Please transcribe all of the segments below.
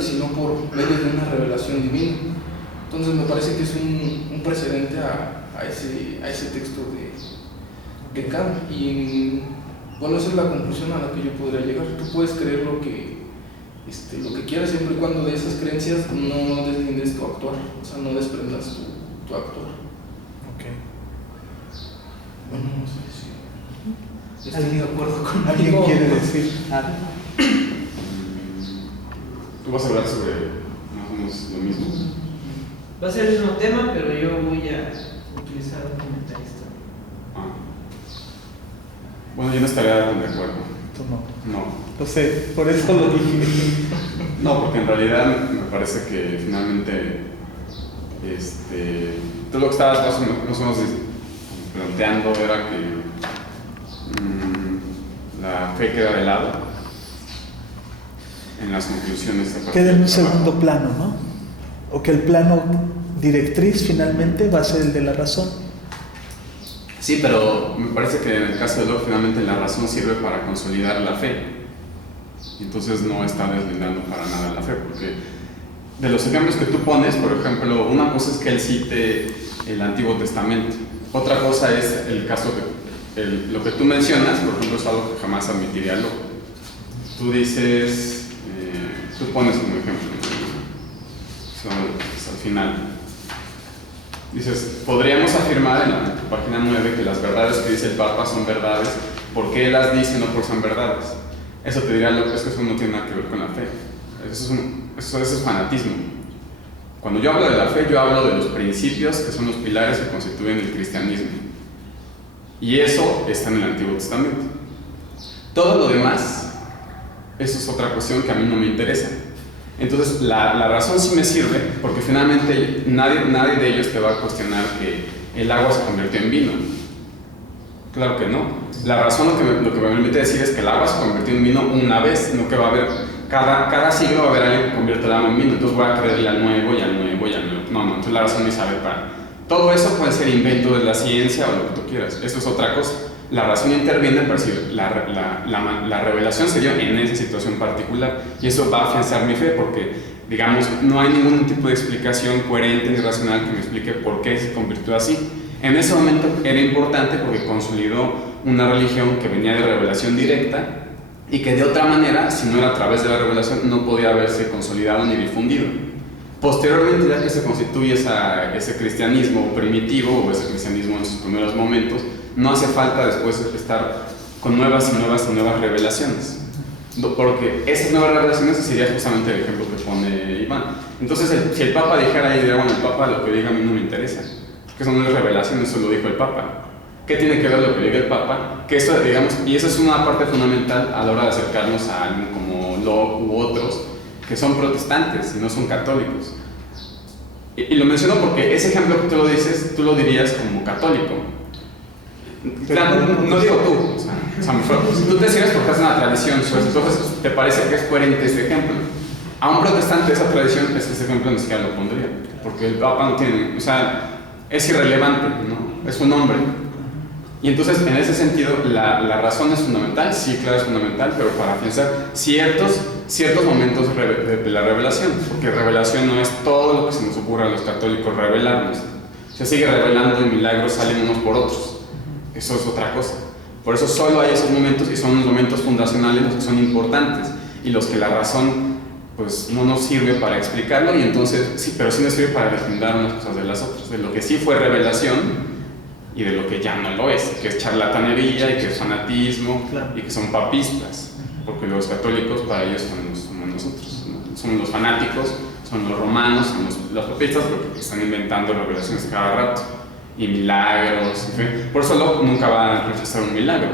sino por medio de una revelación divina. Entonces me parece que es un precedente a ese texto de Kant. Y bueno, esa es la conclusión a la que yo podría llegar. Tú puedes creer lo que quieras, siempre y cuando de esas creencias no deslindes tu actuar, o sea, no desprendas tu actuar. Ok. Bueno, no sé si estoy de acuerdo con ¿Alguien quiere decir algo? ¿Tú vas a hablar sobre más o menos lo mismo? Va a ser el mismo tema, pero yo voy a utilizar un comentarista. Bueno, yo no estaría tan de acuerdo. Tú no. No. Lo sé, por eso lo dije. No, porque en realidad me parece que finalmente todo lo que estabas más o menos planteando era que la fe queda de lado en las conclusiones. Queda en un segundo plano, ¿no? O que el plano directriz finalmente va a ser el de la razón. Sí, pero me parece que en el caso de Locke finalmente la razón sirve para consolidar la fe. Entonces no está deslindando para nada la fe, porque de los ejemplos que tú pones, por ejemplo, una cosa es que él cite el Antiguo Testamento, otra cosa es el caso que lo que tú mencionas, por ejemplo, es algo que jamás admitiría Locke. Tú dices, tú pones como ejemplo, al final, dices, podríamos afirmar en la página 9 que las verdades que dice el Papa son verdades porque él las dice, no porque son verdades. Eso te dirá Locke, es que eso no tiene nada que ver con la fe. Eso es fanatismo. Cuando yo hablo de la fe, yo hablo de los principios que son los pilares que constituyen el cristianismo. Y eso está en el Antiguo Testamento. Todo lo demás, eso es otra cuestión que a mí no me interesa. Entonces, la razón sí me sirve, porque finalmente nadie de ellos te va a cuestionar que el agua se convirtió en vino. Claro que no. La razón lo que me permite decir es que el agua se convirtió en vino una vez, no que va a haber, cada siglo va a haber alguien que convierte el agua en vino, entonces voy a creerle al nuevo y al nuevo y al nuevo. No, entonces la razón es saber para. Todo eso puede ser invento de la ciencia o lo que tú quieras, eso es otra cosa. La razón interviene para decir, la revelación se dio en esa situación particular y eso va a afianzar mi fe porque, digamos, no hay ningún tipo de explicación coherente ni racional que me explique por qué se convirtió así. En ese momento era importante porque consolidó una religión que venía de revelación directa y que de otra manera, si no era a través de la revelación, no podía haberse consolidado ni difundido. Posteriormente, ya que se constituye ese cristianismo primitivo o ese cristianismo en sus primeros momentos, no hace falta después estar con nuevas y nuevas revelaciones. Porque esas nuevas revelaciones sería justamente el ejemplo que pone Iván. Entonces, si el Papa dijera ahí, bueno, el Papa lo que diga a mí no me interesa, porque son nuevas revelaciones, eso lo dijo el Papa. ¿Qué tiene que ver lo que diga el Papa? Que eso, digamos, y esa es una parte fundamental a la hora de acercarnos a alguien como Locke u otros que son protestantes y no son católicos. Y lo menciono porque ese ejemplo que tú lo dices, tú lo dirías como católico. Claro, no digo tú, o sea, tú te sigues porque es una tradición, pues, entonces te parece que es coherente este ejemplo. A un protestante de esa tradición, ese ejemplo ni siquiera lo pondría, porque el Papa no tiene, o sea, es irrelevante, ¿no? Es un hombre. Y entonces, en ese sentido, la razón es fundamental, sí, claro, es fundamental, pero para afianzar ciertos momentos de la revelación, porque revelación no es todo lo que se nos ocurre a los católicos revelarnos. Se sigue revelando y milagros salen unos por otros. Eso es otra cosa. Por eso solo hay esos momentos y son los momentos fundacionales los que son importantes y los que la razón pues no nos sirve para explicarlo y entonces sí, pero sí nos sirve para deslindar unas cosas de las otras, de lo que sí fue revelación y de lo que ya no lo es, que es charlatanería y que es fanatismo y que son papistas, porque los católicos para ellos somos nosotros, ¿no? Somos los fanáticos, son los romanos, son los papistas porque están inventando revelaciones cada rato y milagros, en fin. Por eso Locke nunca va a rechazar un milagro,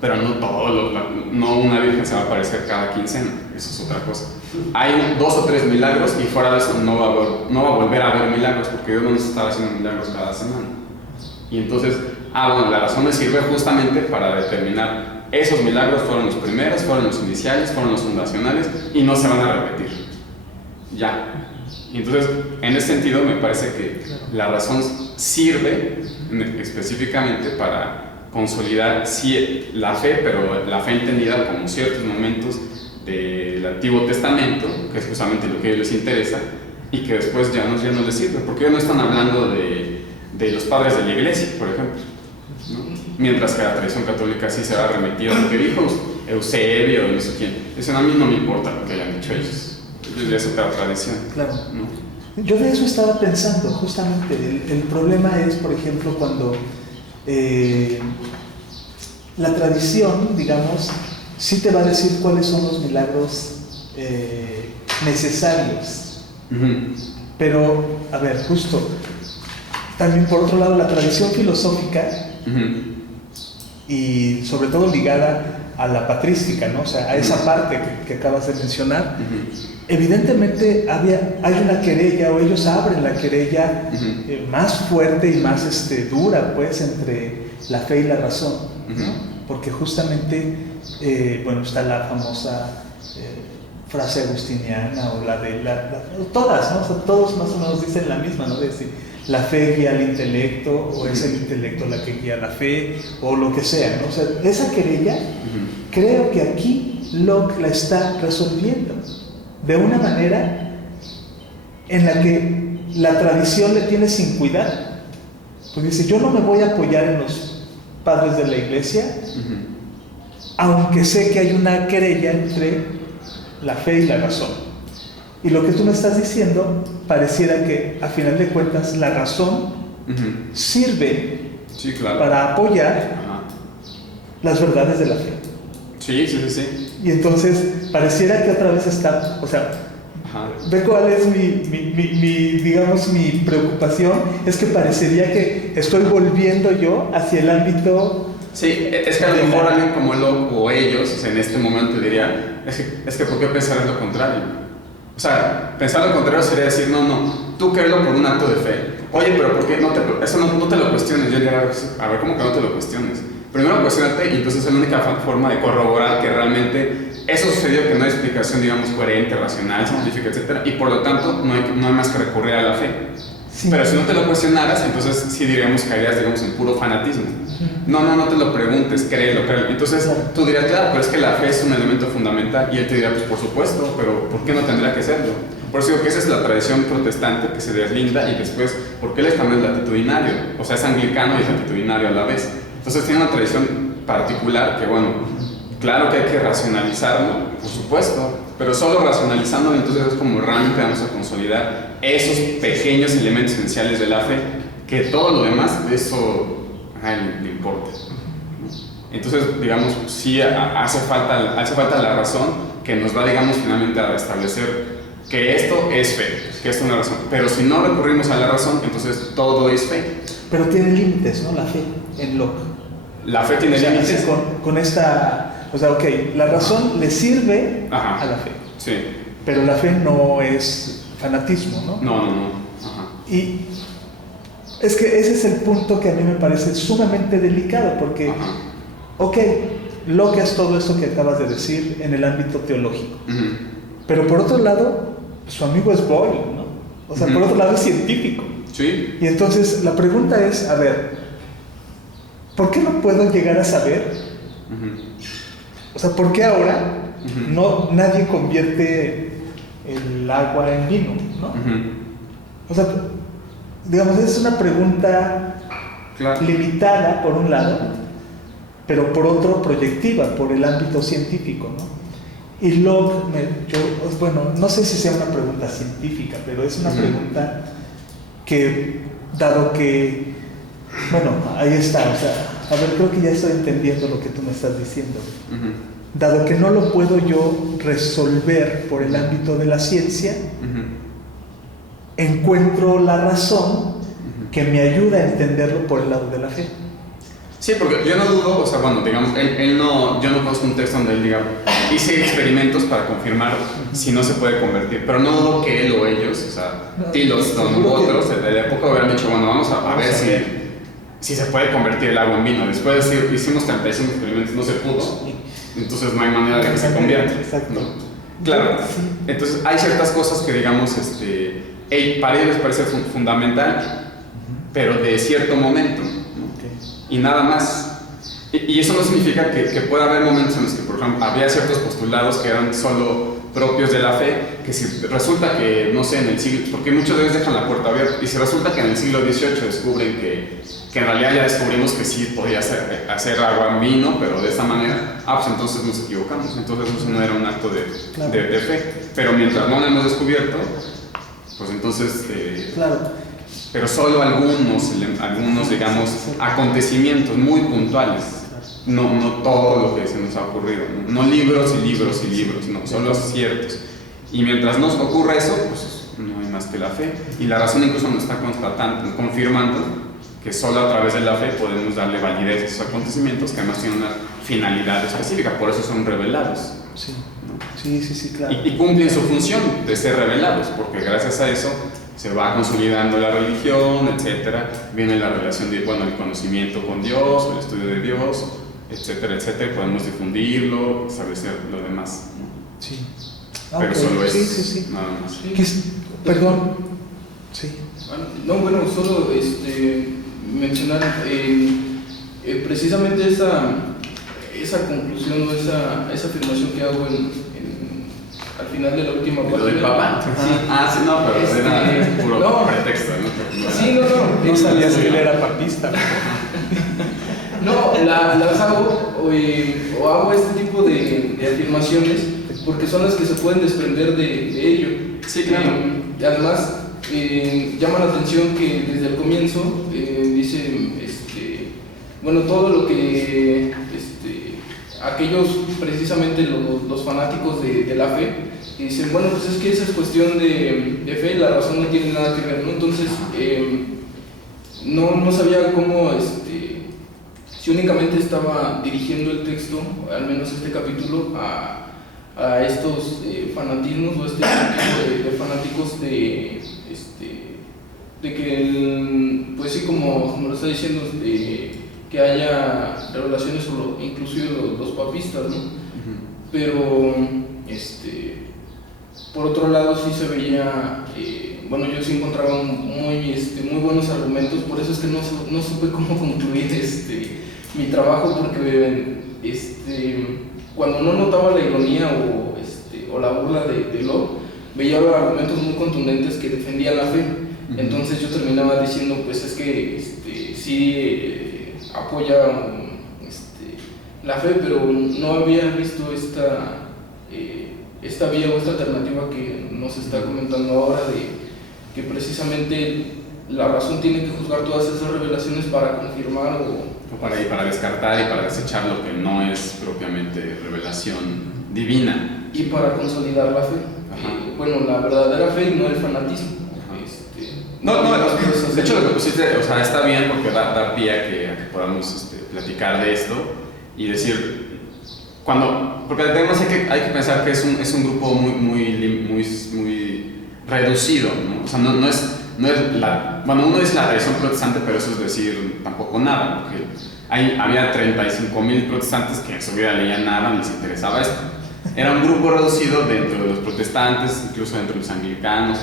pero no una virgen se va a aparecer cada quincena, eso es otra cosa. Hay 2 o 3 milagros y fuera de eso no va a volver a haber milagros porque Dios no nos está haciendo milagros cada semana. Y entonces, bueno, la razón me sirve justamente para determinar esos milagros fueron los primeros, fueron los iniciales, fueron los fundacionales y no se van a repetir. Ya. Y entonces, en ese sentido, me parece que la razón sirve específicamente para consolidar sí, la fe, pero la fe entendida como ciertos momentos del Antiguo Testamento, que es justamente lo que a ellos les interesa, y que después ya no les sirve, porque ellos no están hablando de los padres de la iglesia, por ejemplo, ¿no? Mientras que la tradición católica sí se va a remitir a lo que dijo Eusebio o no sé quién. Dicen, a mí no me importa lo que hayan dicho ellos, es otra tradición. Claro. ¿No? Yo de eso estaba pensando, justamente. El problema es, por ejemplo, cuando la tradición, digamos, sí te va a decir cuáles son los milagros necesarios. Pero, a ver, justo, también por otro lado, la tradición filosófica, y sobre todo ligada a la patrística, ¿no? O sea, a esa parte que acabas de mencionar, evidentemente hay una querella, o ellos abren la querella más fuerte y más dura, pues, entre la fe y la razón, ¿no? Porque justamente, bueno, está la famosa frase agustiniana, o la de todas, ¿no? O sea, todos más o menos dicen la misma, ¿no? De decir, la fe guía al intelecto, o es el intelecto la que guía la fe, o lo que sea, ¿no? O sea, esa querella, creo que aquí Locke la está resolviendo de una manera en la que la tradición le tiene sin cuidado. Porque dice, yo no me voy a apoyar en los padres de la iglesia, aunque sé que hay una querella entre la fe y la razón. Y lo que tú me estás diciendo, pareciera que a final de cuentas la razón sirve para apoyar las verdades de la fe. Sí. Y entonces pareciera que otra vez está, o sea, ve cuál es digamos, mi preocupación, es que parecería que estoy volviendo yo hacia el ámbito. Sí, es que a lo mejor alguien como Locke o ellos, o sea, en este momento diría, es que ¿por qué pensar en lo contrario? O sea, pensar lo contrario sería decir, no, tú créelo por un acto de fe. Oye, pero ¿por qué eso no te lo cuestiones? Yo diría, a ver, ¿cómo que no te lo cuestiones? Primero cuestionate, y entonces es la única forma de corroborar que realmente eso sucedió, que no hay explicación, digamos, coherente, racional, científica, etc. Y por lo tanto, no hay más que recurrir a la fe. Sí. Pero si no te lo cuestionaras, entonces sí diríamos que caerías, digamos, en puro fanatismo. No te lo preguntes, créelo. Entonces tú dirías, claro, pero es que la fe es un elemento fundamental. Y él te dirá, pues por supuesto, pero ¿por qué no tendría que serlo? Por eso digo que esa es la tradición protestante que se deslinda, y después, porque él también es latitudinario, o sea, es anglicano y es latitudinario a la vez. Entonces tiene una tradición particular que, bueno, claro que hay que racionalizarlo, por supuesto, pero solo racionalizándolo entonces es como realmente vamos a consolidar esos pequeños elementos esenciales de la fe, que todo lo demás, eso le importa. Entonces, digamos, sí hace falta la razón que nos va, digamos, finalmente a establecer que esto es fe, que esto es una razón. Pero si no recurrimos a la razón, entonces todo es fe. Pero tiene límites, ¿no? La fe en Locke. La fe tiene límites. Con esta, o sea, ok, la razón le sirve a la fe. Sí. Pero la fe no es fanatismo, ¿no? No. Y es que ese es el punto que a mí me parece sumamente delicado, porque, ok, Locke es todo esto que acabas de decir en el ámbito teológico. Pero por otro lado, su amigo es Boyle, ¿no? O sea, por otro lado es científico. Sí. Y entonces la pregunta es, a ver, ¿por qué no puedo llegar a saber? O sea, ¿por qué ahora nadie convierte el agua en vino, ¿no? O sea, digamos, es una pregunta limitada por un lado, pero por otro proyectiva, por el ámbito científico, ¿no? Y Locke, bueno, no sé si sea una pregunta científica, pero es una pregunta que, dado que, bueno, ahí está, o sea, a ver, creo que ya estoy entendiendo lo que tú me estás diciendo. Dado que no lo puedo yo resolver por el ámbito de la ciencia, encuentro la razón que me ayuda a entenderlo por el lado de la fe. Sí, porque yo no dudo, o sea, bueno, digamos, yo no conozco un texto donde él diga, hice experimentos para confirmar si no se puede convertir, pero no dudo que él o ellos, o sea, Tillotson u otros de la época hubieran dicho, bueno, vamos a ver si se puede convertir el agua en vino. Después de decir, hicimos 35 experimentos, no se pudo, entonces no hay manera de que se convierta. Exacto. ¿No? Claro, entonces hay ciertas cosas que, digamos, para ellos les parece fundamental, pero de cierto momento. Y nada más. Y eso no significa que pueda haber momentos en los que, por ejemplo, había ciertos postulados que eran solo propios de la fe, que si resulta que, no sé, en el siglo, porque muchos de ellos dejan la puerta abierta, y si resulta que en el siglo XVIII descubren que en realidad ya descubrimos que sí podía hacer agua en vino, pero de esta manera, pues entonces nos equivocamos, entonces eso no era un acto de fe, pero mientras no lo hemos descubierto, pues entonces... Claro. Pero solo algunos, digamos, acontecimientos muy puntuales, no todo lo que se nos ha ocurrido, no libros y libros y libros, no, solo ciertos. Y mientras nos ocurra eso, pues no hay más que la fe. Y la razón incluso nos está confirmando que solo a través de la fe podemos darle validez a esos acontecimientos que además tienen una finalidad específica, por eso son revelados. Sí, ¿no? sí, claro. Y cumplen su función de ser revelados, porque gracias a eso se va consolidando la religión, etcétera, viene la relación el conocimiento con Dios, el estudio de Dios, etcétera, etcétera, y podemos difundirlo, establecer lo demás, ¿no? Sí. Pero okay. solo es Sí. nada más. Perdón. Sí. No, bueno, solo mencionar precisamente esa conclusión o esa afirmación que hago al final de la última parte. ¿Lo del Papa? Sí. Sí, no, pero era puro pretexto, ¿no? Sí, no sabías que él era papista. No, las hago o hago este tipo de afirmaciones porque son las que se pueden desprender de ello. Sí, claro. Además, llama la atención que desde el comienzo dice, todo lo que aquellos precisamente los fanáticos de la fe dicen, bueno, pues es que esa es cuestión de fe, la razón no tiene nada que ver, ¿no? Entonces, no sabía cómo, si únicamente estaba dirigiendo el texto, al menos este capítulo, a estos fanatismos o este tipo de fanáticos de que, pues sí, como lo está diciendo, que haya revelaciones sobre inclusive los papistas, ¿no? Pero, por otro lado sí se veía, yo sí encontraba muy buenos argumentos, por eso es que no supe cómo concluir mi trabajo, porque cuando no notaba la ironía o la burla de Locke, veía argumentos muy contundentes que defendían la fe. Entonces yo terminaba diciendo, pues es que sí apoya la fe, pero no había visto esta vía o esta alternativa que nos está comentando ahora, de que precisamente la razón tiene que juzgar todas esas revelaciones para confirmar o para descartar y para desechar lo que no es propiamente revelación divina. Y para consolidar la fe. La verdadera fe y no el fanatismo. De hecho lo que pusiste, está bien porque da pie a que podamos platicar de esto y decir, porque además hay que pensar que es un grupo muy reducido, ¿no? O sea, no es uno dice la tradición protestante, pero eso es decir tampoco nada, porque había 35,000 protestantes que en su vida leían nada, ni les interesaba esto. Era un grupo reducido dentro de los protestantes, incluso dentro de los anglicanos,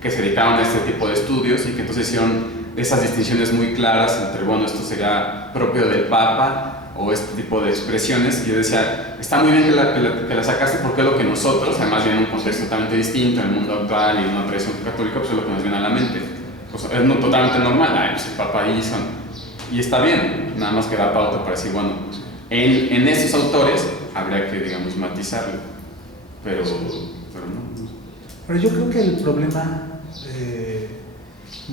que se dedicaban a este tipo de estudios y que entonces hicieron esas distinciones muy claras entre, esto sería propio del Papa o este tipo de expresiones. Y yo decía, está muy bien que la sacaste porque es lo que nosotros, además viene en un contexto totalmente distinto, en el mundo actual y en una tradición católica, pues es lo que nos viene a la mente. Pues es totalmente normal, pues el Papa hizo, y está bien, nada más que da pauta para decir, en estos autores habría que, digamos, matizarlo, pero no. Pero yo creo que el problema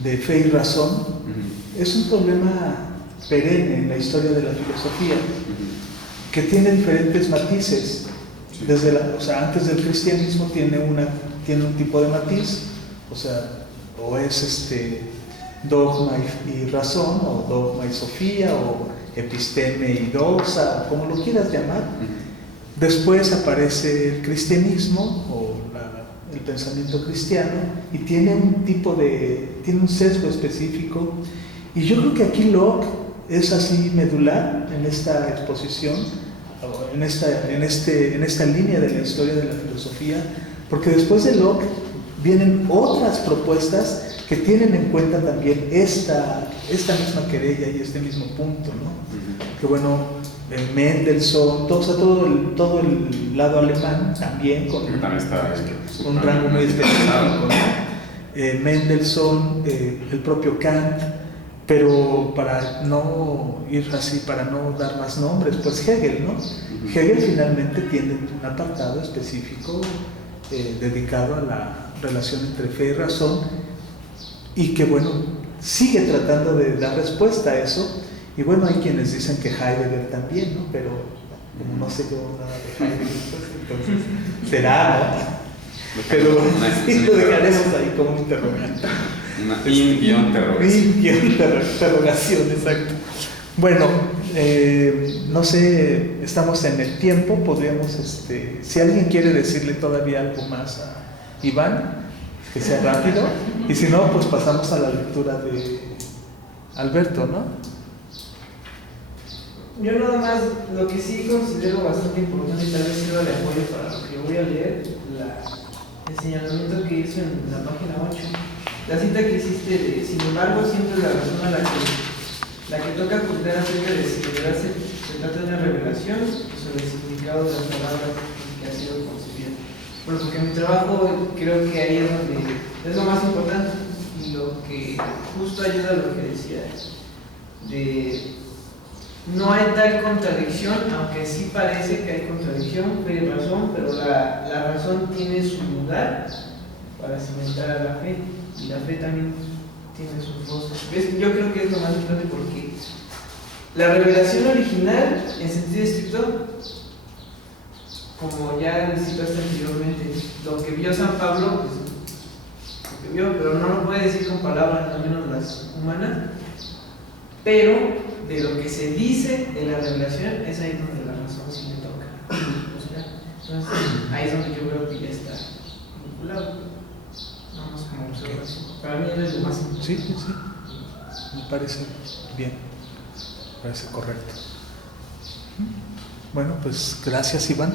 de fe y razón es un problema perenne en la historia de la filosofía, que tiene diferentes matices. Antes del cristianismo tiene un tipo de matiz, o es dogma y razón, o dogma y sofía, o episteme y doxa, o como lo quieras llamar. Después aparece el cristianismo o el pensamiento cristiano y tiene un sesgo específico, y yo creo que aquí Locke es así medular en esta exposición, en esta línea de la historia de la filosofía, porque después de Locke vienen otras propuestas que tienen en cuenta también esta misma querella y este mismo punto, ¿no? que bueno, Mendelssohn, todo el lado alemán también, con También está un rango muy específico, ¿no? Mendelssohn, el propio Kant, pero para no ir así, para no dar más nombres, pues Hegel, ¿no? Hegel finalmente tiene un apartado específico dedicado a la relación entre fe y razón, y que bueno, sigue tratando de dar respuesta a eso. Y bueno, hay quienes dicen que Heidegger también, ¿no? Pero como no sé yo nada de Heidegger, pues entonces será, ¿no? Pero sí lo dejaremos ahí como un interrogante. Una interrogación, exacto. Bueno, no sé, estamos en el tiempo, podríamos, si alguien quiere decirle todavía algo más a Iván, que sea rápido, y si no, pues pasamos a la lectura de Alberto, ¿no? Yo nada más, lo que sí considero bastante importante y tal vez sirva de apoyo para lo que voy a leer, el señalamiento que hizo en la página 8. La cita que hiciste de, sin embargo, siempre la razón a la que toca juzgar acerca de si de verdad se trata de una revelación sobre el significado de las palabras que ha sido concebida. Bueno, porque en mi trabajo creo que ahí es donde es lo más importante y lo que justo ayuda a lo que decía de no hay tal contradicción, aunque sí parece que hay contradicción, fe y razón, pero la razón tiene su lugar para cimentar a la fe, y la fe también tiene sus voces. Yo creo que es lo más importante porque la revelación original, en sentido estricto, como ya citaste anteriormente, lo que vio San Pablo, pues, lo que vio, pero no lo puede decir con palabras, al menos las humanas, pero de lo que se dice de la revelación es ahí donde la razón sí le toca. Entonces, ahí es donde yo creo que ya está vinculado. Vamos como observación. Para mí es lo más importante. Sí, me parece bien, me parece correcto. Bueno, pues gracias, Iván.